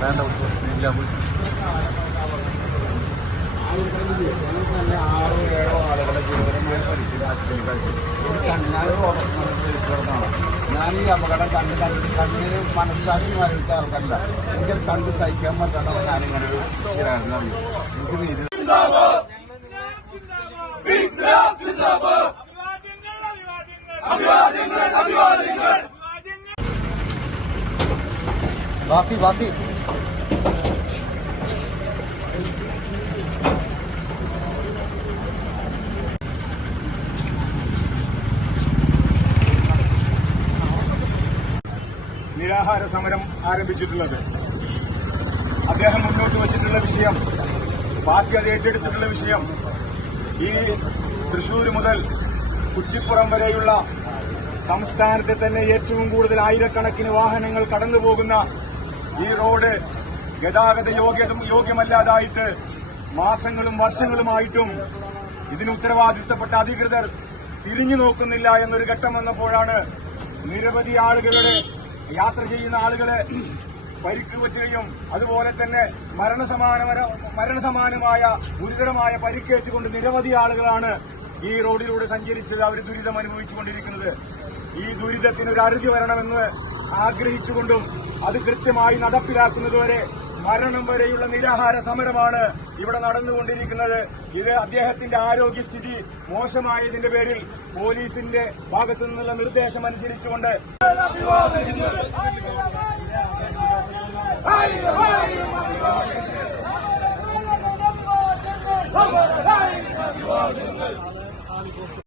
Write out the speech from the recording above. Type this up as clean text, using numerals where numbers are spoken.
വേണ്ട ഇല്ല 6-7 ആളുകളെ ഗുരുതരമായി പരിശീലിച്ചു. ഞാൻ ഈ അപകടം കണ്ണിന് മനസ്സിലാക്കി വരവിച്ച ആൾക്കല്ല. എനിക്ക് കണ്ട് സഹിക്കാൻ പറ്റാത്ത ഞാനിങ്ങനെ ഒരു ശരിയായിരുന്നു. എനിക്ക് നീതി വാസി നിരാഹാര സമരം ആരംഭിച്ചിട്ടുള്ളത്. അദ്ദേഹം മുന്നോട്ട് വച്ചിട്ടുള്ള വിഷയം, പാർട്ടി അത് ഏറ്റെടുത്തിട്ടുള്ള വിഷയം, ഈ തൃശൂർ മുതൽ കുറ്റിപ്പുറം വരെയുള്ള സംസ്ഥാനത്തെ തന്നെ ഏറ്റവും കൂടുതൽ ആയിരക്കണക്കിന് വാഹനങ്ങൾ കടന്നുപോകുന്ന ഈ റോഡ് ഗതാഗത യോഗ്യമല്ലാതായിട്ട് മാസങ്ങളും വർഷങ്ങളുമായിട്ടും ഇതിന് ഉത്തരവാദിത്തപ്പെട്ട അധികൃതർ തിരിഞ്ഞു നോക്കുന്നില്ല എന്നൊരു ഘട്ടം വന്നപ്പോഴാണ് നിരവധി ആളുകളുടെ യാത്ര ചെയ്യുന്ന ആളുകളെ പരിക്ക് പറ്റുകയും അതുപോലെ തന്നെ മരണസമാനമായ ഗുരുതരമായ പരിക്കേറ്റുകൊണ്ട് നിരവധി ആളുകളാണ് ഈ റോഡിലൂടെ സഞ്ചരിച്ചത്. അവർ ദുരിതം അനുഭവിച്ചുകൊണ്ടിരിക്കുന്നത്. ഈ ദുരിതത്തിനൊരു അറുതി വരണമെന്ന് ആഗ്രഹിച്ചുകൊണ്ടും അത് കൃത്യമായി നടപ്പിലാക്കുന്നതുവരെ മരണം വരെയുള്ള നിരാഹാര സമരമാണ് ഇവിടെ നടന്നുകൊണ്ടിരിക്കുന്നത്. ഇത് അദ്ദേഹത്തിന്റെ ആരോഗ്യസ്ഥിതി മോശമായതിന്റെ പേരിൽ പോലീസിന്റെ ഭാഗത്തു നിന്നുള്ള നിർദ്ദേശം അനുസരിച്ചുകൊണ്ട്